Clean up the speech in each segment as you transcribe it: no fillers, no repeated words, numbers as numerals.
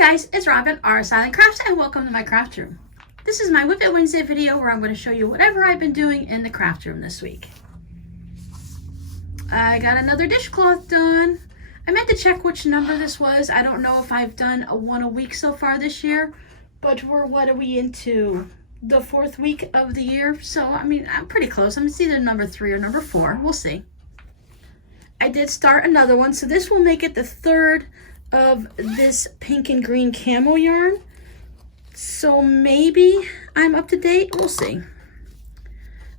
Hi guys, it's Robin, RsIslandCrafts, and welcome to my craft room. This is my WiP It Wednesday video where I'm going to show you whatever I've been doing in the craft room this week. I got another dishcloth done. I meant to check which number this was. I don't know if I've done one a week so far this year, but what are we into? The 4th week of the year, so I mean, I'm pretty close. It's either number 3 or number 4. We'll see. I did start another one, so this will make it the 3rd of this pink and green camo yarn. So maybe I'm up to date. We'll see.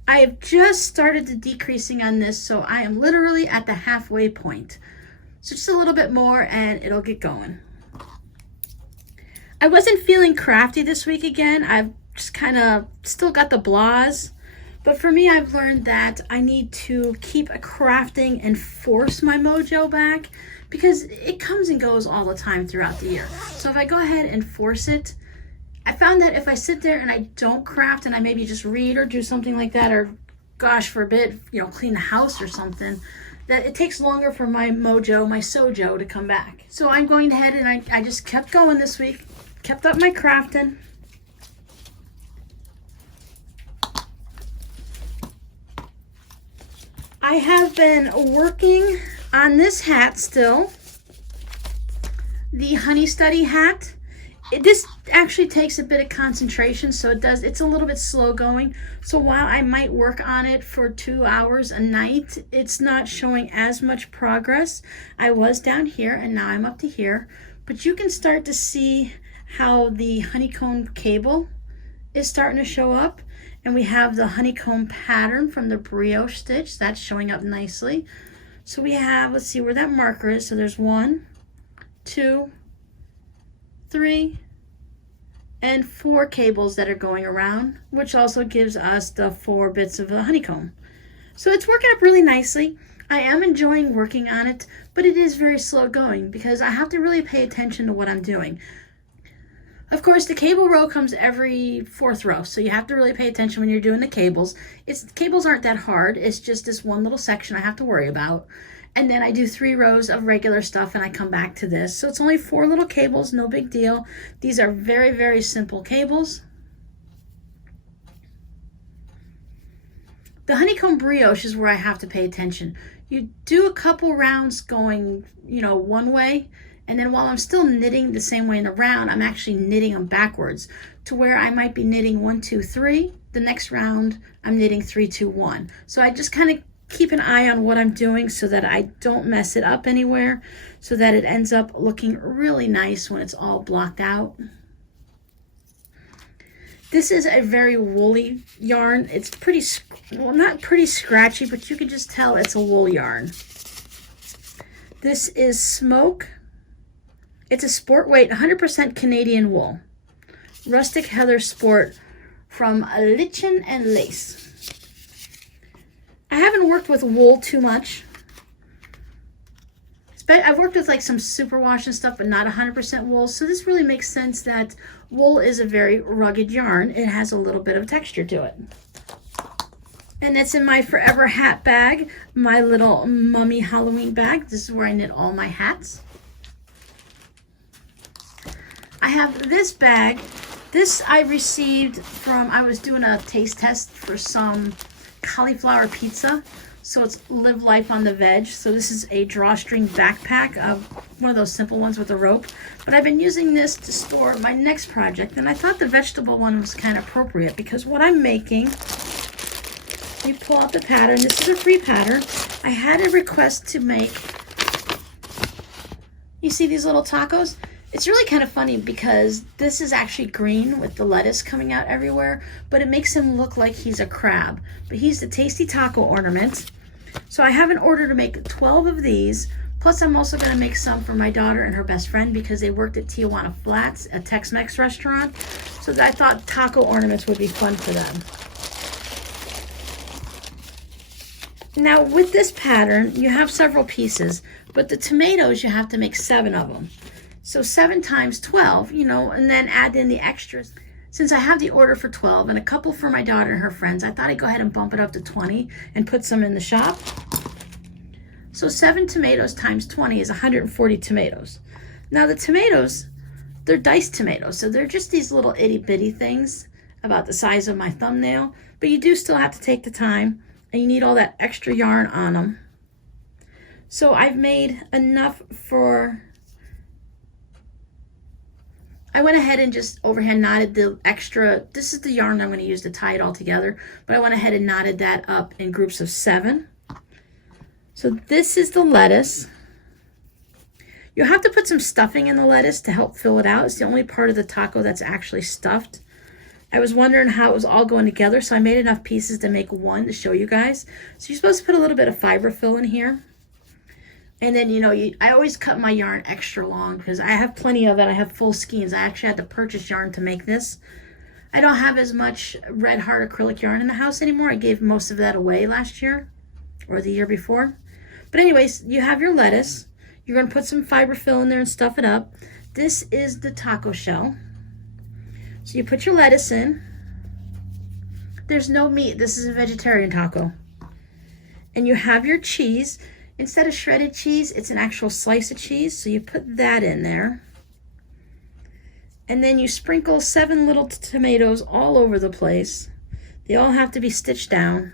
I have just started the decreasing on this, so I am literally at the halfway point. So just a little bit more and it'll get going. I wasn't feeling crafty this week again. I've just kind of still got the blahs. But for me, I've learned that I need to keep crafting and force my mojo back because it comes and goes all the time throughout the year. So if I go ahead and force it, I found that if I sit there and I don't craft and I maybe just read or do something like that, or gosh forbid, clean the house or something, that it takes longer for my mojo, my sojo to come back. So I'm going ahead and I just kept going this week, kept up my crafting. I have been working on this hat still, the Honey Study hat. This actually takes a bit of concentration, so it's a little bit slow going. So while I might work on it for 2 hours a night, it's not showing as much progress. I was down here and now I'm up to here, but you can start to see how the honeycomb cable is starting to show up. And we have the honeycomb pattern from the brioche stitch. That's showing up nicely. So we have, let's see where that marker is. So there's 1, 2, 3, and 4 cables that are going around, which also gives us the 4 bits of the honeycomb. So it's working up really nicely. I am enjoying working on it, but it is very slow going because I have to really pay attention to what I'm doing. Of course, the cable row comes every 4th row, so you have to really pay attention when you're doing the cables. Cables aren't that hard. It's just this one little section I have to worry about. And then I do 3 rows of regular stuff and I come back to this. So it's only 4 little cables, no big deal. These are very, very simple cables. The honeycomb brioche is where I have to pay attention. You do a couple rounds going, one way. And then while I'm still knitting the same way in the round, I'm actually knitting them backwards to where I might be knitting 1, 2, 3. The next round, I'm knitting 3, 2, 1. So I just kind of keep an eye on what I'm doing so that I don't mess it up anywhere, so that it ends up looking really nice when it's all blocked out. This is a very woolly yarn. It's pretty, well, not pretty scratchy, but you can just tell it's a wool yarn. This is Smoke. It's a sport weight, 100% Canadian wool. Rustic Heather Sport from Lichen and Lace. I haven't worked with wool too much. I've worked with like some superwash and stuff, but not 100% wool. So this really makes sense that wool is a very rugged yarn. It has a little bit of texture to it. And it's in my Forever Hat bag, my little mummy Halloween bag. This is where I knit all my hats. I have this bag. This I received from, I was doing a taste test for some cauliflower pizza. So it's Live Life on the Veg. So this is a drawstring backpack, one of those simple ones with a rope. But I've been using this to store my next project. And I thought the vegetable one was kind of appropriate because what I'm making, you pull out the pattern. This is a free pattern. I had a request to make, you see these little tacos? It's really kind of funny because this is actually green with the lettuce coming out everywhere, but it makes him look like he's a crab. But he's the tasty taco ornament. So I have an order to make 12 of these. Plus I'm also going to make some for my daughter and her best friend because they worked at Tijuana Flats, a Tex-Mex restaurant. So I thought taco ornaments would be fun for them. Now with this pattern, you have several pieces, but the tomatoes, you have to make 7 of them. So 7 times 12, and then add in the extras. Since I have the order for 12 and a couple for my daughter and her friends, I thought I'd go ahead and bump it up to 20 and put some in the shop. So 7 tomatoes times 20 is 140 tomatoes. Now the tomatoes, they're diced tomatoes. So they're just these little itty bitty things about the size of my thumbnail, but you do still have to take the time, and you need all that extra yarn on them. So I've made enough for, I went ahead and just overhand knotted the extra, this is the yarn I'm going to use to tie it all together, but I went ahead and knotted that up in groups of 7. So this is the lettuce. You'll have to put some stuffing in the lettuce to help fill it out. It's the only part of the taco that's actually stuffed. I was wondering how it was all going together, so I made enough pieces to make one to show you guys. So you're supposed to put a little bit of fiber fill in here. And then, you know, I always cut my yarn extra long because I have plenty of it. I have full skeins. I actually had to purchase yarn to make this. I don't have as much Red Heart acrylic yarn in the house anymore. I gave most of that away last year or the year before. But anyways, you have your lettuce. You're going to put some fiber fill in there and stuff it up. This is the taco shell. So you put your lettuce in. There's no meat. This is a vegetarian taco. And you have your cheese. Instead of shredded cheese, it's an actual slice of cheese. So you put that in there. And then you sprinkle 7 little tomatoes all over the place. They all have to be stitched down.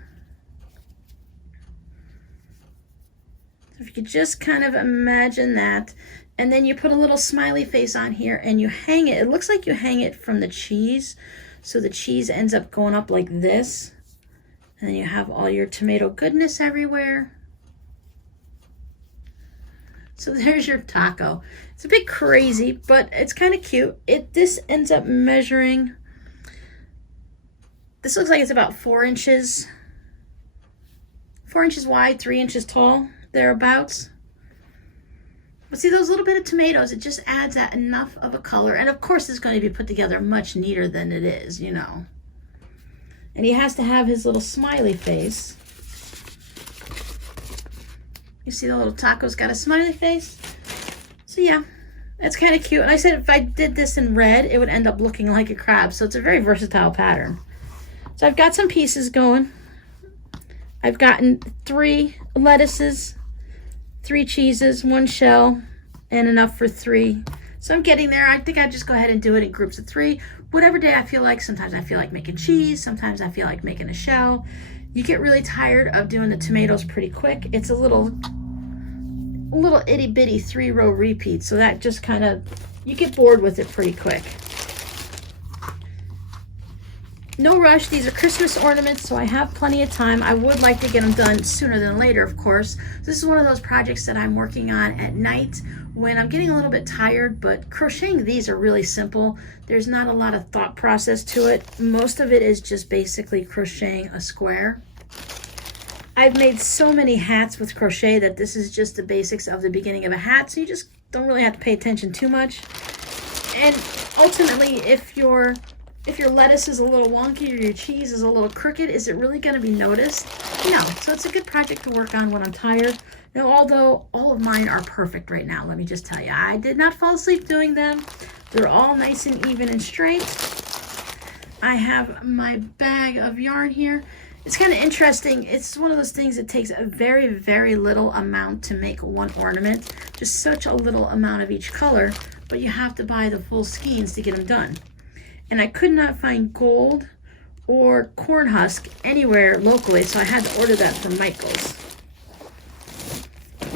So if you could just kind of imagine that. And then you put a little smiley face on here and you hang it. It looks like you hang it from the cheese. So the cheese ends up going up like this. And then you have all your tomato goodness everywhere. So there's your taco. It's a bit crazy, but it's kind of cute. This ends up measuring, this looks like it's about 4 inches. 4 inches wide, 3 inches tall, thereabouts. But see those little bit of tomatoes, it just adds that enough of a color. And of course it's going to be put together much neater than it is, you know. And he has to have his little smiley face. You see the little taco's got a smiley face? So yeah, it's kind of cute. And I said if I did this in red, it would end up looking like a crab. So it's a very versatile pattern. So I've got some pieces going. I've gotten 3 lettuces, 3 cheeses, 1 shell, and enough for 3. So I'm getting there. I think I'd just go ahead and do it in groups of 3. Whatever day I feel like. Sometimes I feel like making cheese. Sometimes I feel like making a shell. You get really tired of doing the tomatoes pretty quick. It's a little itty bitty 3-row repeat. So that just kind of, you get bored with it pretty quick. No rush. These are Christmas ornaments, so I have plenty of time. I would like to get them done sooner than later, of course. This is one of those projects that I'm working on at night when I'm getting a little bit tired, but crocheting these are really simple. There's not a lot of thought process to it. Most of it is just basically crocheting a square. I've made so many hats with crochet that this is just the basics of the beginning of a hat, so you just don't really have to pay attention too much. And ultimately, if your lettuce is a little wonky or your cheese is a little crooked, is it really going to be noticed? No. So it's a good project to work on when I'm tired. Now, although all of mine are perfect right now, let me just tell you, I did not fall asleep doing them. They're all nice and even and straight. I have my bag of yarn here. It's kind of interesting. It's one of those things that takes a very, very little amount to make one ornament. Just such a little amount of each color, but you have to buy the full skeins to get them done. And I could not find gold or corn husk anywhere locally, so I had to order that from Michael's.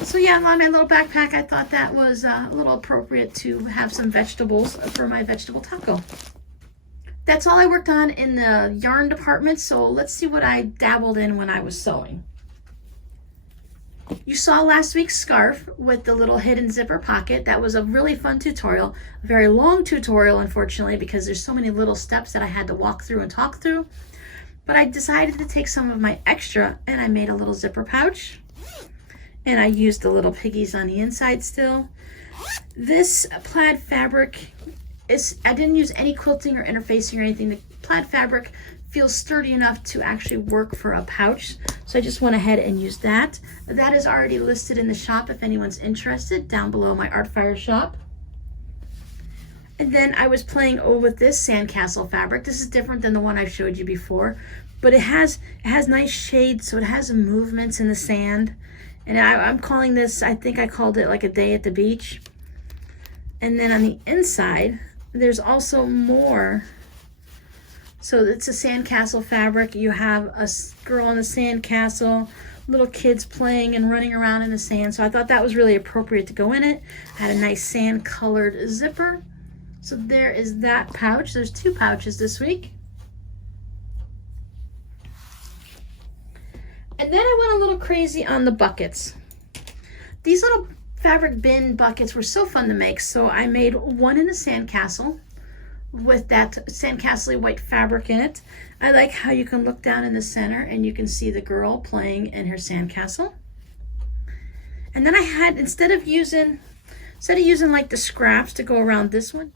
So yeah, on my little backpack, I thought that was a little appropriate to have some vegetables for my vegetable taco. That's all I worked on in the yarn department, so let's see what I dabbled in when I was sewing. You saw last week's scarf with the little hidden zipper pocket. That was a really fun tutorial, a very long tutorial, unfortunately, because there's so many little steps that I had to walk through and talk through. But I decided to take some of my extra and I made a little zipper pouch. And I used the little piggies on the inside still. This plaid fabric I didn't use any quilting or interfacing or anything. The plaid fabric feels sturdy enough to actually work for a pouch. So I just went ahead and used that. That is already listed in the shop if anyone's interested, down below my Artfire shop. And then I was playing with this sandcastle fabric. This is different than the one I showed you before, but it has nice shades, so it has some movements in the sand. And I'm calling this, I think I called it like a day at the beach. And then on the inside, there's also more. So it's a sandcastle fabric. You have a girl on the sandcastle, little kids playing and running around in the sand. So I thought that was really appropriate to go in it. I had a nice sand colored zipper. So there is that pouch. There's 2 pouches this week. And then I went a little crazy on the buckets. These little fabric bin buckets were so fun to make. So I made one in a sandcastle with that sandcastle white fabric in it. I like how you can look down in the center and you can see the girl playing in her sandcastle. And then I had, instead of using like the scraps to go around this one.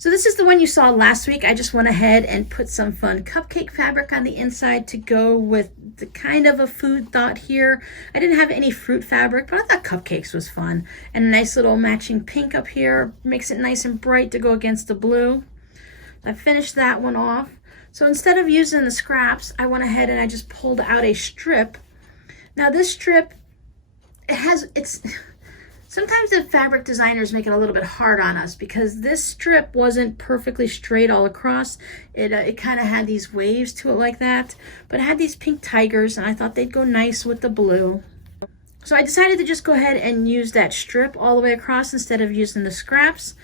So this is the one you saw last week. I just went ahead and put some fun cupcake fabric on the inside to go with the kind of a food thought here. I didn't have any fruit fabric, but I thought cupcakes was fun. And a nice little matching pink up here. Makes it nice and bright to go against the blue. I finished that one off. So instead of using the scraps, I went ahead and I just pulled out a strip. Now this strip, sometimes the fabric designers make it a little bit hard on us because this strip wasn't perfectly straight all across. It kind of had these waves to it like that, but it had these pink tigers and I thought they'd go nice with the blue. So I decided to just go ahead and use that strip all the way across instead of using the scraps.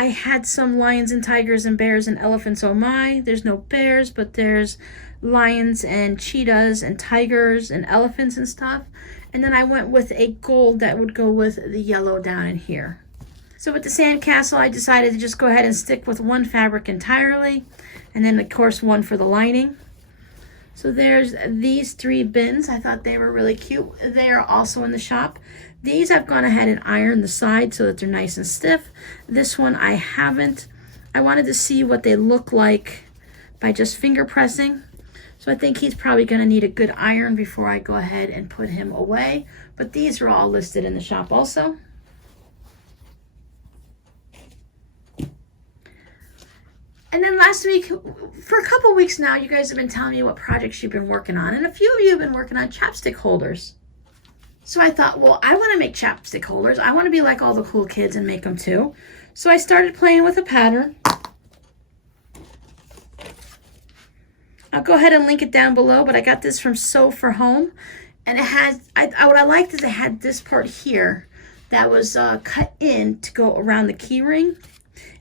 I had some lions and tigers and bears and elephants, oh my. There's no bears, but there's lions and cheetahs and tigers and elephants and stuff. And then I went with a gold that would go with the yellow down in here. So with the sandcastle, I decided to just go ahead and stick with one fabric entirely. And then of course one for the lining. So there's these 3 bins. I thought they were really cute. They are also in the shop. These I've gone ahead and ironed the sides so that they're nice and stiff. This one I haven't. I wanted to see what they look like by just finger pressing. So I think he's probably going to need a good iron before I go ahead and put him away. But these are all listed in the shop also. And then last week, for a couple weeks now, you guys have been telling me what projects you've been working on. And a few of you have been working on chapstick holders. So I thought, well, I want to make chapstick holders. I want to be like all the cool kids and make them too. So I started playing with a pattern. I'll go ahead and link it down below, but I got this from Sew for Home. And it has, what I liked is it had this part here that was cut in to go around the key ring.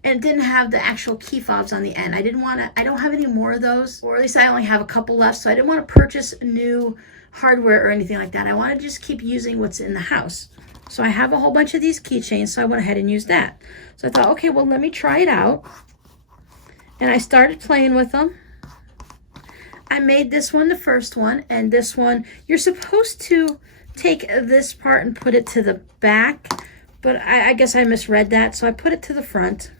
And it didn't have the actual key fobs on the end. I don't have any more of those, or at least I only have a couple left, so I didn't want to purchase new hardware or anything like that. I want to just keep using what's in the house. So I have a whole bunch of these keychains, so I went ahead and used that. So I thought, okay, well, let me try it out. And I started playing with them. I made this one the first one, and this one, you're supposed to take this part and put it to the back, but I guess I misread that, so I put it to the front.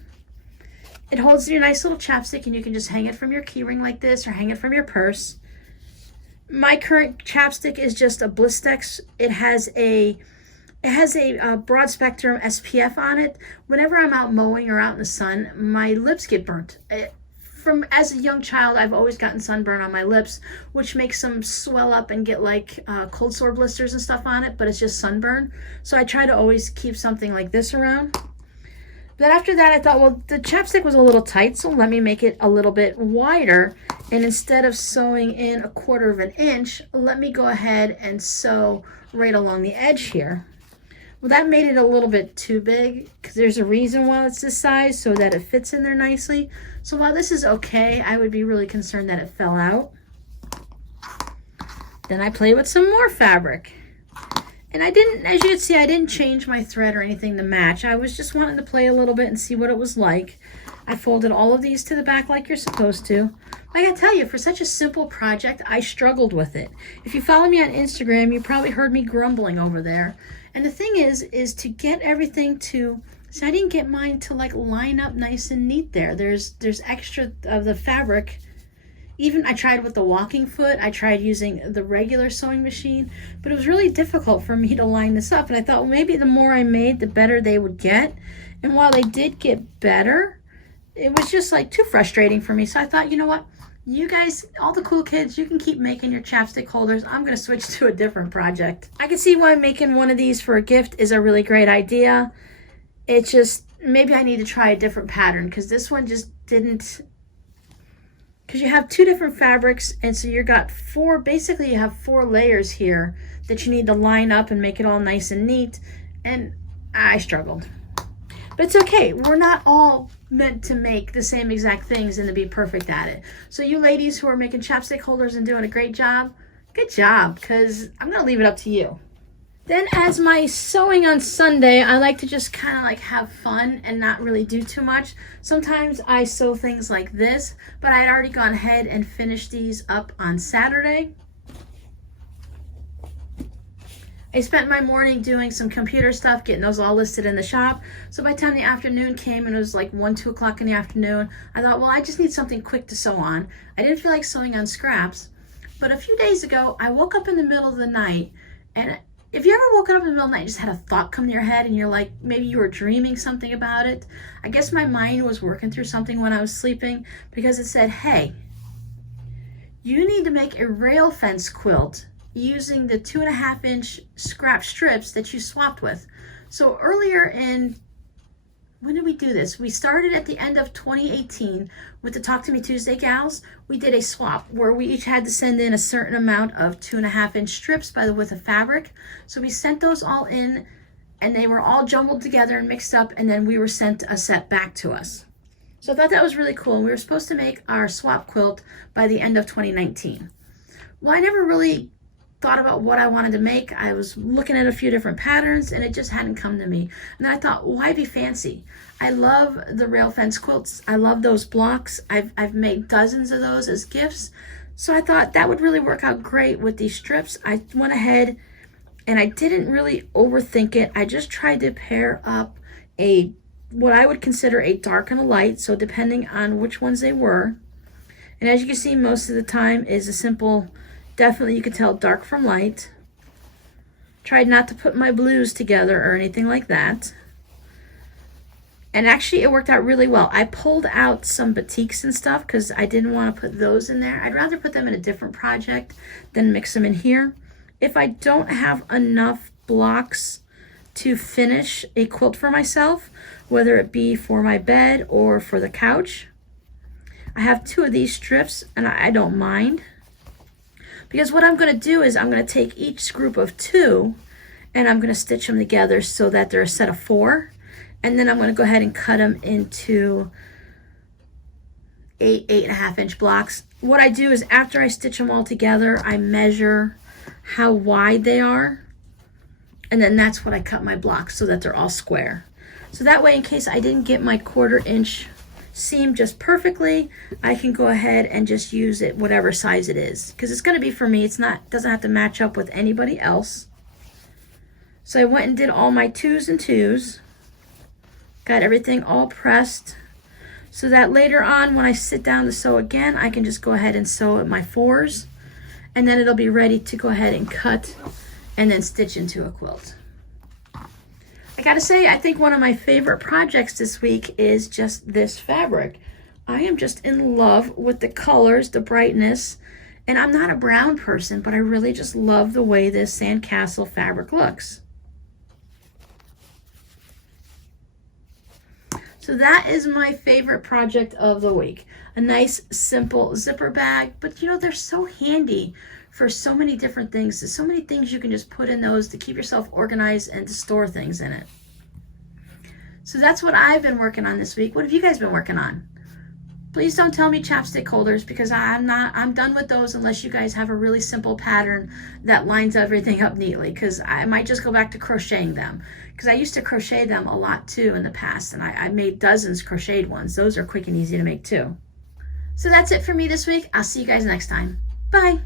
It holds your nice little chapstick, and you can just hang it from your keyring like this or hang it from your purse. My current chapstick is just a Blistex. It has a broad spectrum SPF on it. Whenever I'm out mowing or out in the sun, my lips get burnt. As a young child, I've always gotten sunburn on my lips, which makes them swell up and get like cold sore blisters and stuff on it, but it's just sunburn. So I try to always keep something like this around. But after that, I thought, well, the chapstick was a little tight, so let me make it a little bit wider. And instead of sewing in 1/4 of an inch, let me go ahead and sew right along the edge here. Well, that made it a little bit too big because there's a reason why it's this size, so that it fits in there nicely. So while this is okay, I would be really concerned that it fell out. Then I played with some more fabric. And I didn't, as you can see, I didn't change my thread or anything to match. I was just wanting to play a little bit and see what it was like. I folded all of these to the back like you're supposed to. I gotta tell you, for such a simple project, I struggled with it. If you follow me on Instagram, you probably heard me grumbling over there. And the thing is to get everything to, so I didn't get mine to like line up nice and neat there. There's extra of the fabric. Even I tried with the walking foot, I tried using the regular sewing machine, but it was really difficult for me to line this up. And I thought, well, maybe the more I made, the better they would get. And while they did get better, it was just like too frustrating for me. So I thought, you know what? You guys, all the cool kids, you can keep making your chapstick holders. I'm going to switch to a different project. I can see why making one of these for a gift is a really great idea. It's just, maybe I need to try a different pattern because this one just didn't, because you have two different fabrics, and so you got four, basically you have 4 layers here that you need to line up and make it all nice and neat, and I struggled. But it's okay, we're not all meant to make the same exact things and to be perfect at it. So you ladies who are making chapstick holders and doing a great job, good job, because I'm gonna leave it up to you. Then as my sewing on Sunday, I like to just kind of like have fun and not really do too much. Sometimes I sew things like this, but I had already gone ahead and finished these up on Saturday. I spent my morning doing some computer stuff, getting those all listed in the shop. So by the time the afternoon came and it was like 1, 2 o'clock in the afternoon, I thought, well, I just need something quick to sew on. I didn't feel like sewing on scraps, but a few days ago, I woke up in the middle of the night, and if you ever woken up in the middle of the night and just had a thought come to your head and you're like, maybe you were dreaming something about it, I guess my mind was working through something when I was sleeping, because it said, hey, you need to make a rail fence quilt using the 2.5-inch scrap strips that you swapped with. So earlier in, when did we do this? We started at the end of 2018 with the Talk to Me Tuesday gals. We did a swap where we each had to send in a certain amount of 2.5-inch strips by the width of fabric. So we sent those all in, and they were all jumbled together and mixed up, and then we were sent a set back to us. So I thought that was really cool. And we were supposed to make our swap quilt by the end of 2019. Well, I never really thought about what I wanted to make. I was looking at a few different patterns and it just hadn't come to me. And then I thought, why be fancy? I love the rail fence quilts. I love those blocks. I've made dozens of those as gifts. So I thought that would really work out great with these strips. I went ahead and I didn't really overthink it. I just tried to pair up what I would consider a dark and a light. So depending on which ones they were. And as you can see, most of the time is a simple, definitely you can tell dark from light. Tried not to put my blues together or anything like that. And actually it worked out really well. I pulled out some batiks and stuff because I didn't want to put those in there. I'd rather put them in a different project than mix them in here. If I don't have enough blocks to finish a quilt for myself, whether it be for my bed or for the couch, I have 2 of these strips and I don't mind. Because what I'm going to do is I'm going to take each group of 2 and I'm going to stitch them together so that they're a set of 4. And then I'm going to go ahead and cut them into 8.5-inch blocks. What I do is after I stitch them all together, I measure how wide they are. And then that's what I cut my blocks so that they're all square. So that way, in case I didn't get my 1/4-inch seam just perfectly, I can go ahead and just use it whatever size it is, because it's going to be for me. It's not, doesn't have to match up with anybody else. So I went and did all my 2s and 2s, got everything all pressed so that later on when I sit down to sew again, I can just go ahead and sew at my 4s, and then it'll be ready to go ahead and cut and then stitch into a quilt. I gotta say, I think one of my favorite projects this week is just this fabric. I am just in love with the colors, the brightness, and I'm not a brown person, but I really just love the way this sandcastle fabric looks. So that is my favorite project of the week. A nice, simple zipper bag, but you know, they're so handy for so many different things. There's so many things you can just put in those to keep yourself organized and to store things in it. So that's what I've been working on this week. What have you guys been working on? Please don't tell me chapstick holders, because I'm done with those unless you guys have a really simple pattern that lines everything up neatly, because I might just go back to crocheting them, because I used to crochet them a lot too in the past, and I made dozens crocheted ones. Those are quick and easy to make too. So that's it for me this week. I'll see you guys next time. Bye.